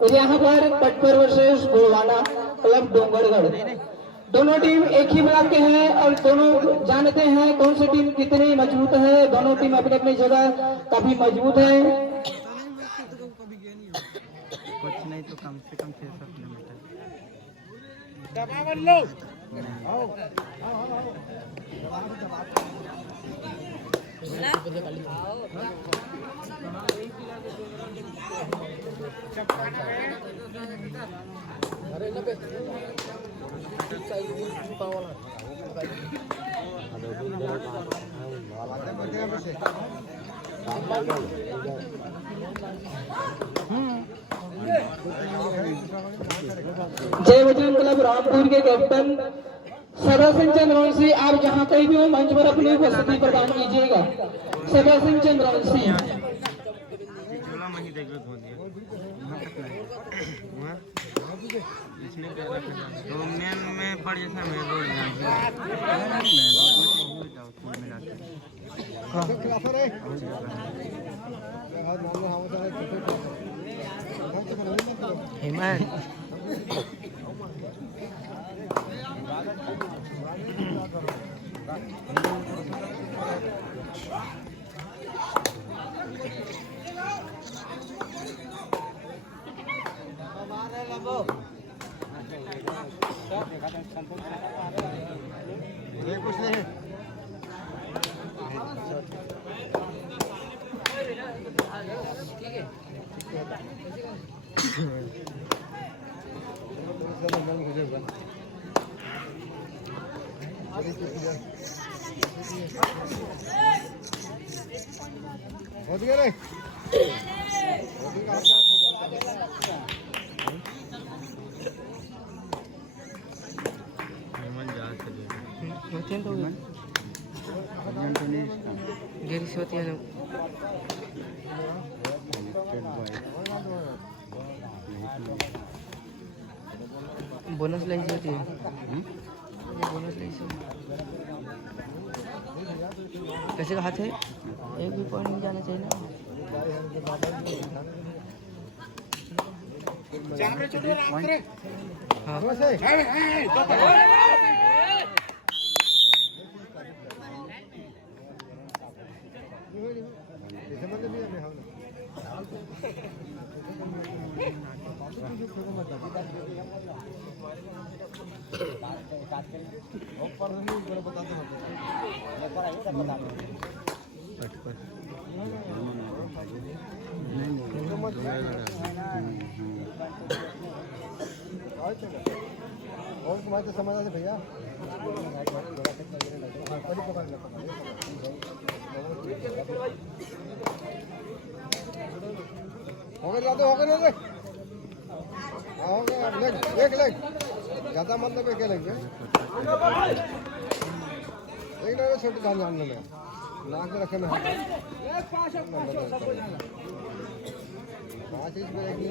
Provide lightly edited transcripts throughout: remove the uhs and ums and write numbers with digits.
और यहाँ पर पटपर वर्सेस गोलवाना क्लब डोंगरगढ़। दोनों टीम एक ही ब्लॉक के हैं और दोनों जानते हैं कौन सी टीम कितनी मजबूत है। दोनों टीम अपनी अपनी जगह काफी मजबूत है। कुछ नहीं तो कम से कम 600 किलोमीटर। जय बजरंग क्लब रामपुर के कैप्टन सदा सिंह चंद्रवंशी, आप जहां कहीं भी हो मंच पर अपनी उपस्थिति प्रदान कीजिएगा। सदा सिंह चंद्रवंशी में पड़ जैसा बोनस लाइस होती है। बोनस लाइस कैसे का हाथ है, एक भी पॉइंट नहीं जाना चाहिए ना। और तुम्हारे तो समझ आते भैया हो गए एक लेग ज्यादा मतलब है क्या लेंगे एक छोटे दान जानने में नाक में रखे में 5 इंच में एक नहीं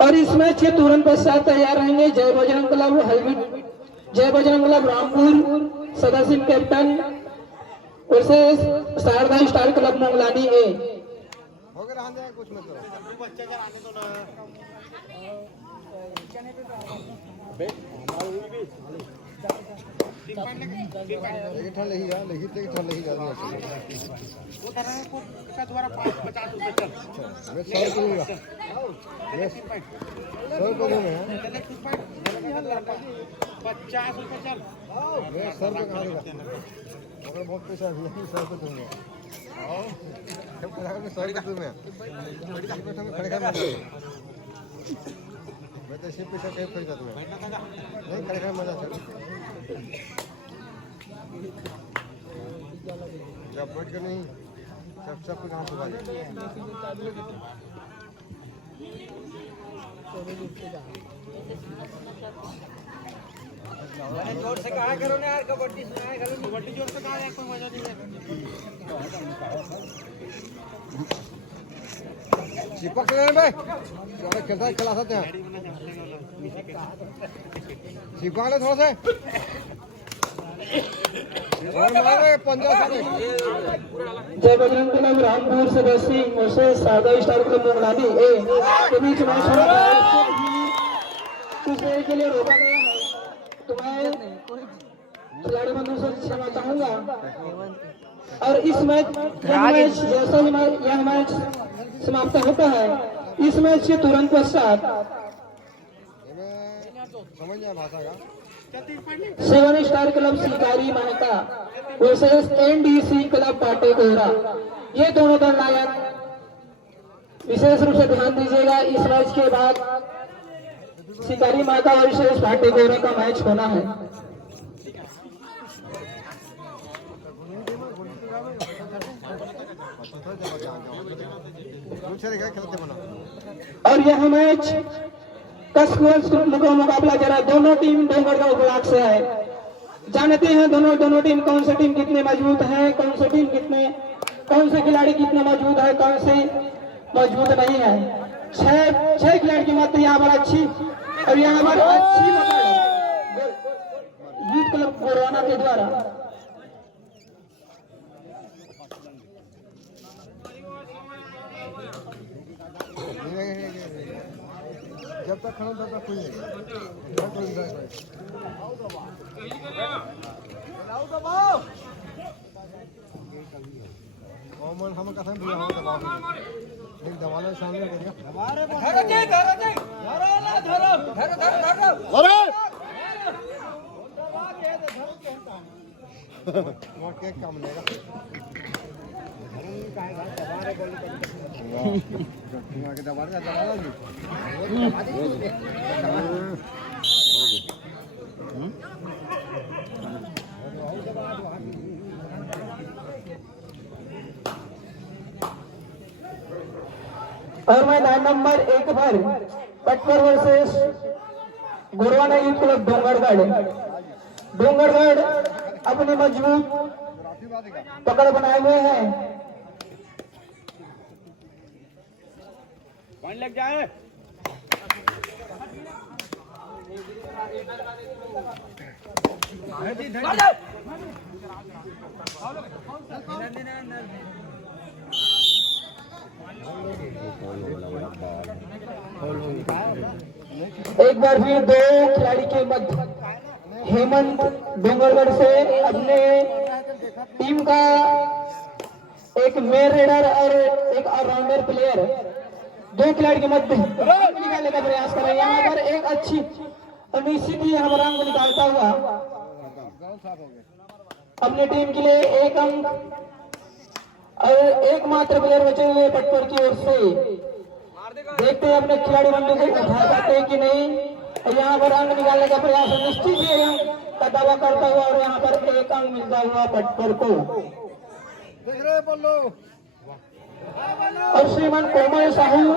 और इस मैच के तुरंत पश्चात तैयार रहेंगे जय बजरंग क्लब हलवी, जय Bajrang club Rampur Sada Singh captain versus Sharda star club Mangalani A. कुछ मत बहुत पैसा है 100 रुपये दूंगा। मैं तो सिर्फ पैसा कहीं खरीदा तुम्हें नहीं खरीदा मजा चल जब बैठ कर नहीं सब कुछ हाथ उठा जोर से कहा करो ना यार, कबड्डी जोर से कहा यार, कोई मजा नहीं है। चिपक रहे हैं भाई खेलता खिला सकते हैं चिपका ले थोड़ा सा और मारे 50 जय बजरंग क्लब रामपुर सदस्य वर्सेस सादा स्टार क्लब मुंगलानी ए के बीच मैच हो रहा है कुछ देर के लिए रोका गया है तो मैं खिलाड़ी बंधु से क्षमा चाहूंगा और इस मैच जैसा ही यह मैच समाप्त होता है इस मैच के तुरंत पश्चात समझ जाए भाषा का 7 स्टार क्लब शिकारी मायका वर्सेस एनडीसी क्लब पाटे कोहरा ये दोनों दल नायक विशेष रूप से ध्यान दीजिएगा इस मैच के बाद शिकारी मायका वर्सेस पाटे कोहरा का मैच होना है और यह मैच मुकाबला जरा दोनों टीम डोंगरगांव ब्लॉक से है जानते हैं दोनों टीम कौन सी टीम कितने मजबूत है कौन से खिलाड़ी कितने मजबूत है कौन से मजबूत नहीं है छह खिलाड़ी की मत यहाँ पर अच्छी और यहाँ पर अच्छी यूथ क्लब गोरवाना के द्वारा जब तक खड़ा तब तक कोई नहीं कॉमन हम कसम भी हम दबाव एक दबाने सामने कर दिया अरे वो क्या काम लेगा और मैदान नंबर 1 पर पटपर वर्सेस गोरवाना यूथ क्लब डोंगरगढ़ अपनी मजबूत पकड़ बनाए हुए हैं लग जाए एक बार फिर दो खिलाड़ी के मध्य हेमंत डोंगरगढ़ से अपने टीम का एक मेन रेडर और एक ऑलराउंडर प्लेयर दो खिलाड़ी के मध्य निकालने का प्रयास कर रहे हैं यहाँ पर एक अच्छी और निश्चित ही यहाँ पर अंक निकालता हुआ अपने टीम के लिए 1 अंक और एकमात्र प्लेयर बचे हुए पटपर की ओर से देखते हैं अपने खिलाड़ी बंधु को उठा पाते हैं कि नहीं और यहाँ पर अंक निकालने का प्रयास निश्चित ही का दावा करता हुआ और यहाँ पर 1 अंक मिलता हुआ पटपर को और श्रीमान कोमल साहू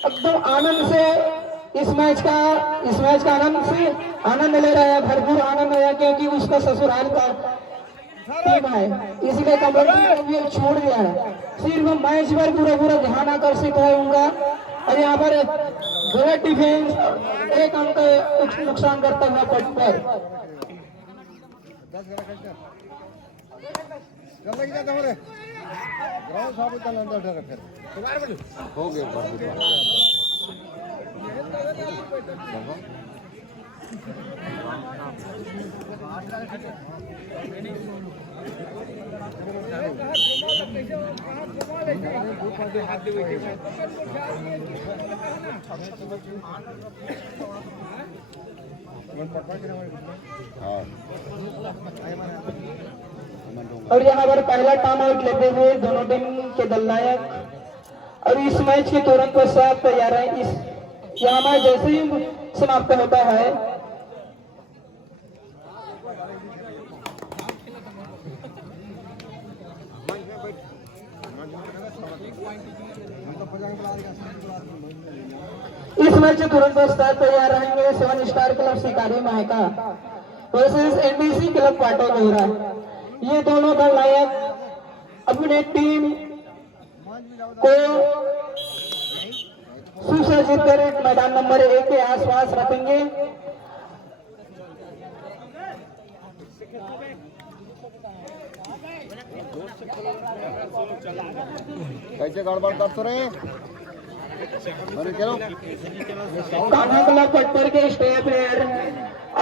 एकदम आनंद से इस मैच का आनंद ले रहा है भरपूर आनंद है क्योंकि उसका ससुराल का टीम है इसलिए कबड्डी छोड़ दिया है सिर्फ मैच पर पूरा ध्यान आकर्षित है उनका और यहाँ पर ग्रेट डिफेंस 1 अंक नुकसान करता हुआ पट पर हो गया और यहाँ पर पहला टाइम आउट लेते हुए दोनों टीम के दल नायक और इस मैच के तुरंत पश्चात तैयार है यहाँ मैच जैसे ही समाप्त होता है इस मैच से तुरंत पश्चात तैयार रहेंगे 7 स्टार क्लब शिकारी मायका वर्सेस एनडीसी क्लब पाटे कोहरा ये दोनों दल नायक अपने टीम को आसपास रखेंगे। कैसे गड़बड़ करते रहे अरे चलो कान्हा क्लब पटपर के स्टेट प्लेयर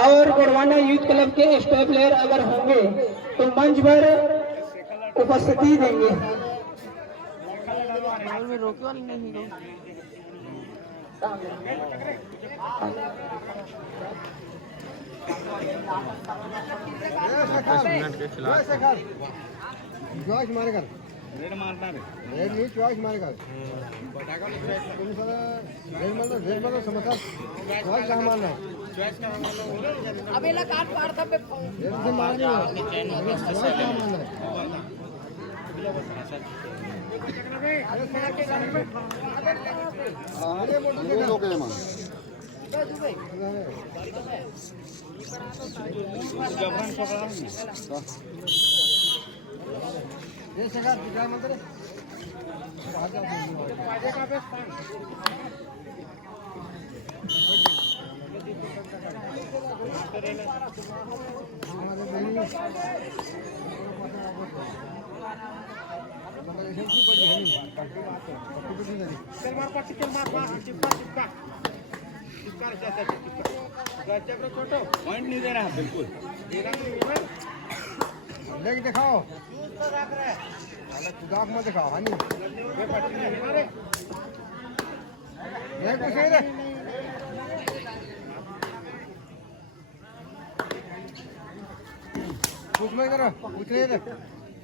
और गोड़वाना यूथ क्लब के स्टेट प्लेयर अगर होंगे तो मंच पर उपस्थिति देंगे। चॉइस मारेगा रेड मारना रे रेड नहीं चॉइस मारेगा रेड मारना समझा चॉइस कहाँ मारना है अबे ला काट पार था पे रेड से मारना है अरे मोटो से लोग है मान जबरन पकड़ा ये सगा दिखा मंदिर बाहर जा आगे का पे हमारे बहनी चल मार पट्टी चल मार चिपका चिपका चिपका जैसा चिपका गच्चा को छोटो पॉइंट नहीं दे रहा बिल्कुल लेके दिखाओ खुदा मत दिखाओ हानी ये कुछ है रे कुछ नहीं करो कुछ नहीं रे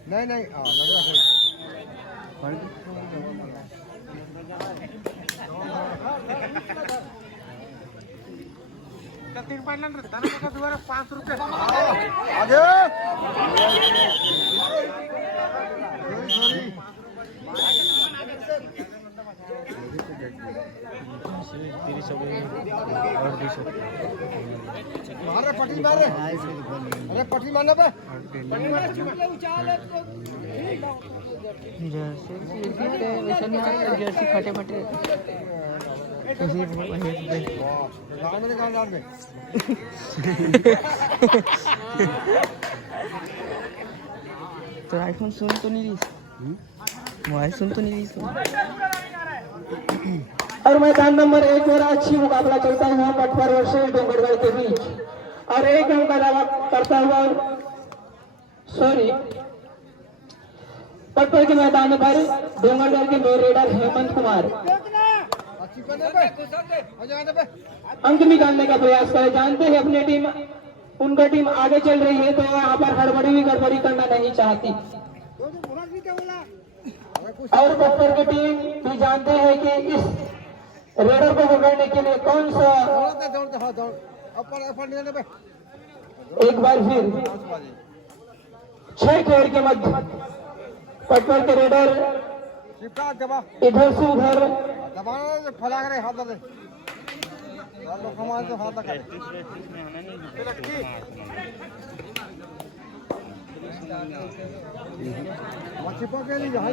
नहीं नहीं हाँ लग रहा है तीन पॉइंट का दोबारा 5 रुपए आगे मार पट्टी मार अरे पट्टी मारना पे जर्सी फटे फटे तो आईफोन सुन तो नहीं रही मोबाइल सुन तो नहीं रही और मैदान नंबर 1 में अच्छी मुकाबला चलता हुआ पटपर वर्सेस डोंगरगढ़ के बीच और एक अंक का दावा करता हुआ पटपर के मैदान पर डोंगरगढ़ के मेन रेडर हेमंत कुमार अंक निकालने का प्रयास करे। जानते हैं अपनी टीम उनका टीम आगे चल रही है तो यहाँ पर हड़बड़ी गड़बड़ी करना नहीं चाहती और पटपर की टीम भी जानते हैं कि इस रेडर को पकड़ने के लिए कौन सा एक बार फिर 6 खेल के मध्य पटपर के रेडर इधर से उधर फला करे हाथ दे कमान से हाथ लगा चिपक के नहीं जाए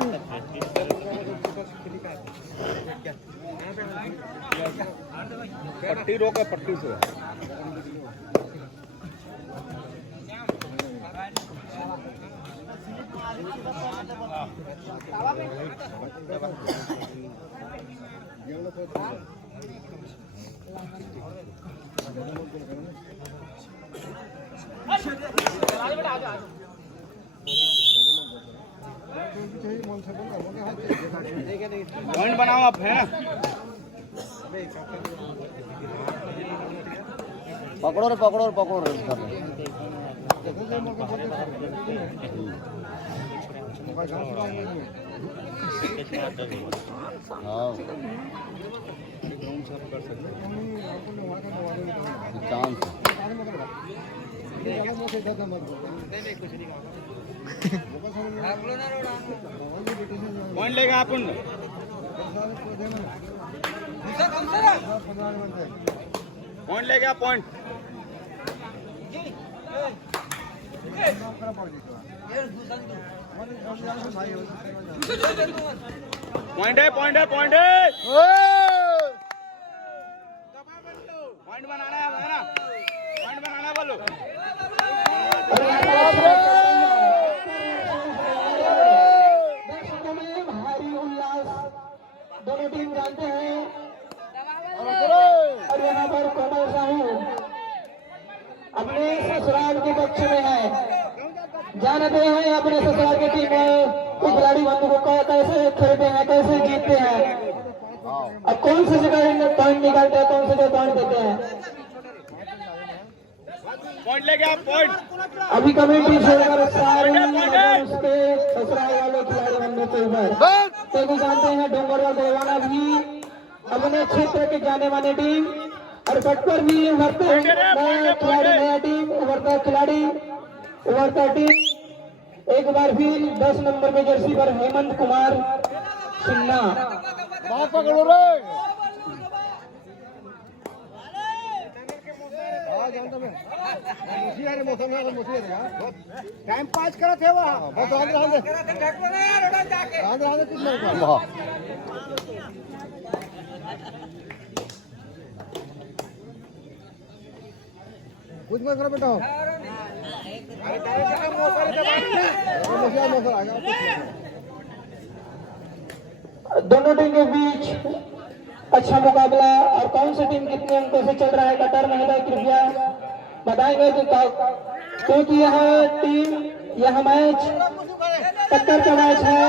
पट्टी रोका पट्टी से पॉइंट बनाओ आप है ना पकड़ो रे पकड़ो रे पकड़ो रे हाँ चांस पॉइंट लेगा अपन पॉइंट लेगा पॉइंट पॉइंट है पॉइंट है पॉइंट है पॉइंट बनाना है ना, पॉइंट बनाना है बोलो। दर्शकों में भारी उल्लास, दोनों टीम जानते हैं। और यहाँ पर कोमल साहू अपने ससुराल के पक्ष में है, जानते हैं अपने ससुराल की टीम में खिलाड़ी बंधु को कैसे खेलते हैं, कैसे जीतते हैं, अब कौन सी जगह पॉइंट निकालते हैं, कौन सी जगह पॉइंट देते हैं। पॉइंट ले गया, पॉइंट अभी कमेटी छोड़कर सारे उसके ससुराल वाले खिलाड़ी बंधु के ऊपर, क्योंकि जानते हैं डोंगरगढ़ गोलवाना भी अपने क्षेत्र के जाने माने टीम, और पटपर भी उभरते नया खिलाड़ी, नया टीम उभरता खिलाड़ी, उभरता टीम। एक बार फिर 10 नंबर के जर्सी पर हेमंत कुमार सिन्हा। पकड़ो रे, टाइम पास करत है वहाँ कुछ मत करो बेटा। दोनों टीम के बीच अच्छा मुकाबला, और कौन सी टीम कितने अंकों से चल रहा है कटर महोदय कृपया बताएंगे क्योंकि यह टीम, यह मैच टक्कर का मैच है।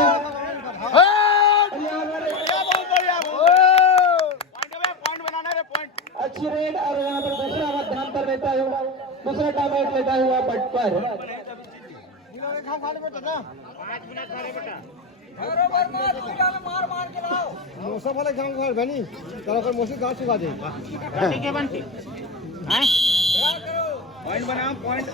अच्छी रेड, और यहाँ पर दूसरा ध्यान पर लेता हुआ, दूसरा टाइम लेता हुआ पट पर मौसम वाले गाँव घर बनी तो मौसम गाँव चुका दे पॉइंट बना, पॉइंट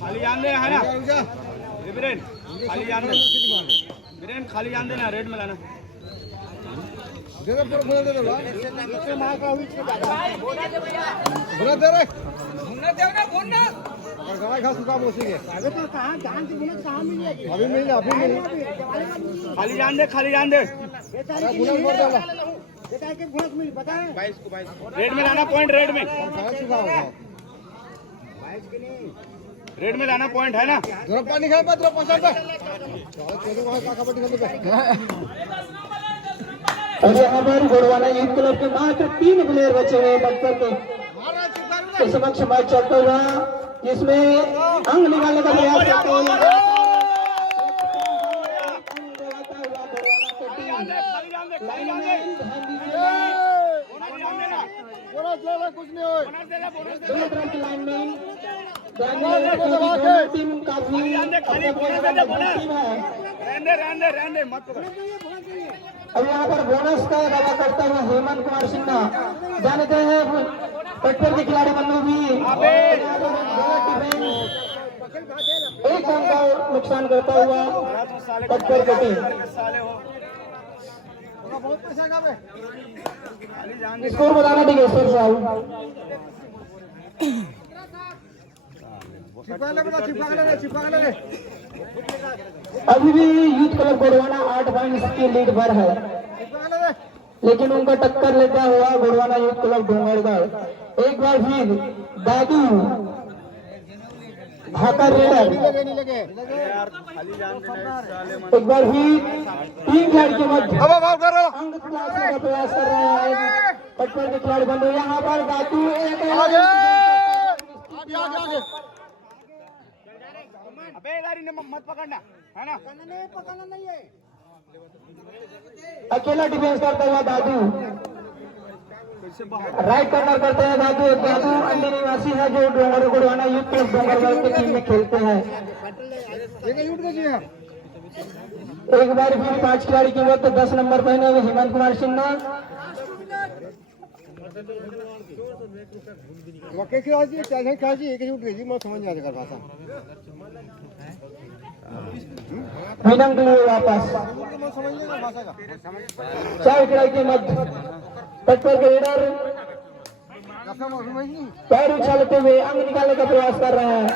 खाली जान दे है ना वीरेन, खाली जान दे वीरेन, खाली जान देना, रेड में लाना दे दे बोला दे दे मार का हुई बोला दे रे बोलना दे ना बोलना और गवाई खा सुखा मोसी के आगे तो कहां जान की बोला कहां मिल जाएगी, अभी मिल खाली जान दे, खाली जान दे बोला बोल डाला बेटा के घोष मिल पता है 22 को 22 रेड में लाना पॉइंट, रेड में कहां सुखा होगा 22 के नहीं, रेड में लाना पॉइंट है ना। जरा पानी खा मत रो पहुंचा पे चलो वहां का कबड्डी खेलते पे। और यहाँ पर गोड़वाना यूथ क्लब के मात्र 3 प्लेयर बचे हुए बटपर के समक्ष मैच चलता हुआ, जिसमें अंग निकालने का प्रयास करते हुए कुछ नहीं हो टीम काफी रहने मत। अब यहाँ पर बोनस का दावा करता हुआ हेमंत कुमार सिन्हा, जानते हैं पटपर के खिलाड़ी बंधु भी एक अंक का नुकसान करता हुआ पटपर की टीम। स्कोर बताना ठीक है सर साहब। अभी भी यूथ क्लब गोड़वाना 8 पॉइंट्स की लीड पर है, लेकिन उनका टक्कर लेता हुआ गोड़वाना यूथ क्लब डोंगरगढ़। एक बार फिर दादू ढाका रेडर, एक बार फिर 3 खिलाड़ी के मध्य अंक तलाशने का प्रयास कर रहे हैं पटपर के खिलाड़ी बंधु। यहाँ पर दादू अबे मत पकड़ना है ना, पकड़ना नहीं है। अकेला डिफेंस करता हुआ दादू, राइट कॉर्नर करते हैं दादू। दादू अंडी निवासी है जो डोंगर गोड़वाना यूथ क्लब डोंगरगढ़ की टीम में खेलते हैं। एक बार फिर 5 खिलाड़ी के वक्त 10 नंबर पहने हुए हेमंत कुमार सिन्हा। विनंग के लिए वापस 4 खिलाड़ी के मध्य पटपर के रेडर पैर उछालते हुए अंक निकालने का प्रयास कर रहे हैं।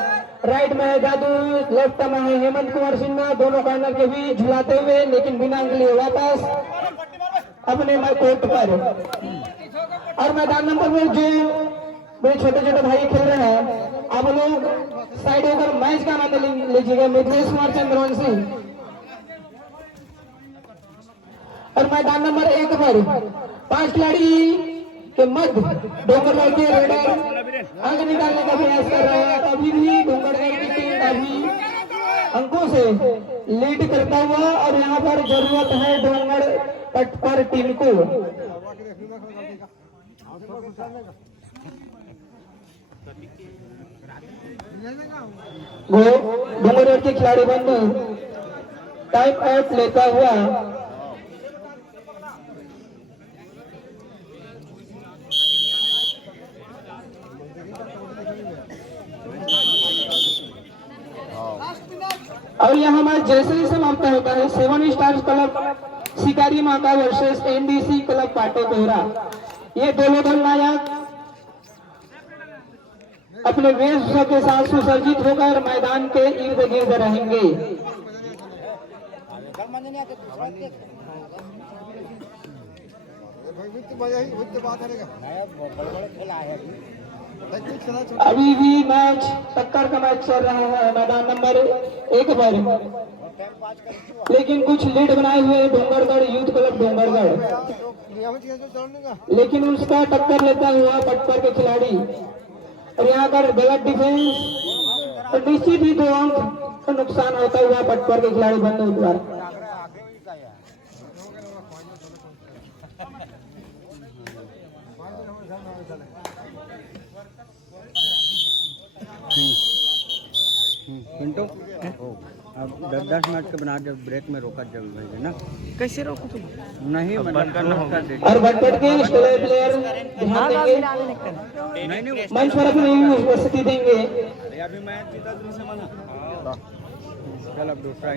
राइट में है जादू, लेफ्ट में है हेमंत कुमार सिन्हा, दोनों कॉर्नर के बीच झुलाते हुए लेकिन बिना अंगली वापस अपने कोर्ट पर। और मैदान नंबर में जो मेरे छोटे छोटे भाई खेल रहे हैं, आप लोग साइड होकर मैच का आनंद लीजिएगा। मिथिलेश कुमार चंद्रवंशी। और मैदान नंबर 1 पर 5 खिलाड़ी के मध्य डोंगरगढ़ के रेडर अंक निकालने का प्रयास कर रहे हैं। अभी भी डोंगरगढ़ की टीम अभी अंकों से लीड करता हुआ, और यहाँ पर जरूरत है डोंगरगढ़ पट पर टीम को। वो डोंगरगढ़ के खिलाड़ी बंधु टाइम आउट लेता हुआ और यहाँ मैच जैसे ही समाप्त होता है 7 स्टार्स क्लब शिकारी माका वर्सेस एनडीसी क्लब पाटो कोहरा। ये दोनों दल नायक अपने वेशभूषा के साथ सुसज्जित होकर मैदान के इर्द गिर्द रहेंगे। अभी भी मैच टक्कर का मैच चल रहा है मैदान नंबर 1 पर, लेकिन कुछ लीड बनाए हुए डोंगरगढ़ यूथ क्लब डोंगरगढ़, लेकिन उसका टक्कर लेता हुआ पटपर के खिलाड़ी। और यहाँ पर गलत डिफेंस और निश्चित ही 2 अंक का नुकसान होता हुआ पटपर के खिलाड़ी बंधु द्वारा। पिंटू अब 10 मिनट के बना जब ब्रेक में रोका जब भेजे ना। कैसे रोको तुम? नहीं बंद करना होगा। और बटपट के स्टेट प्लेयर ध्यान देंगे, मंच पर अपनी उपस्थिति देंगे। अभी मैच जीता तुमसे मना। चल अब दूसरा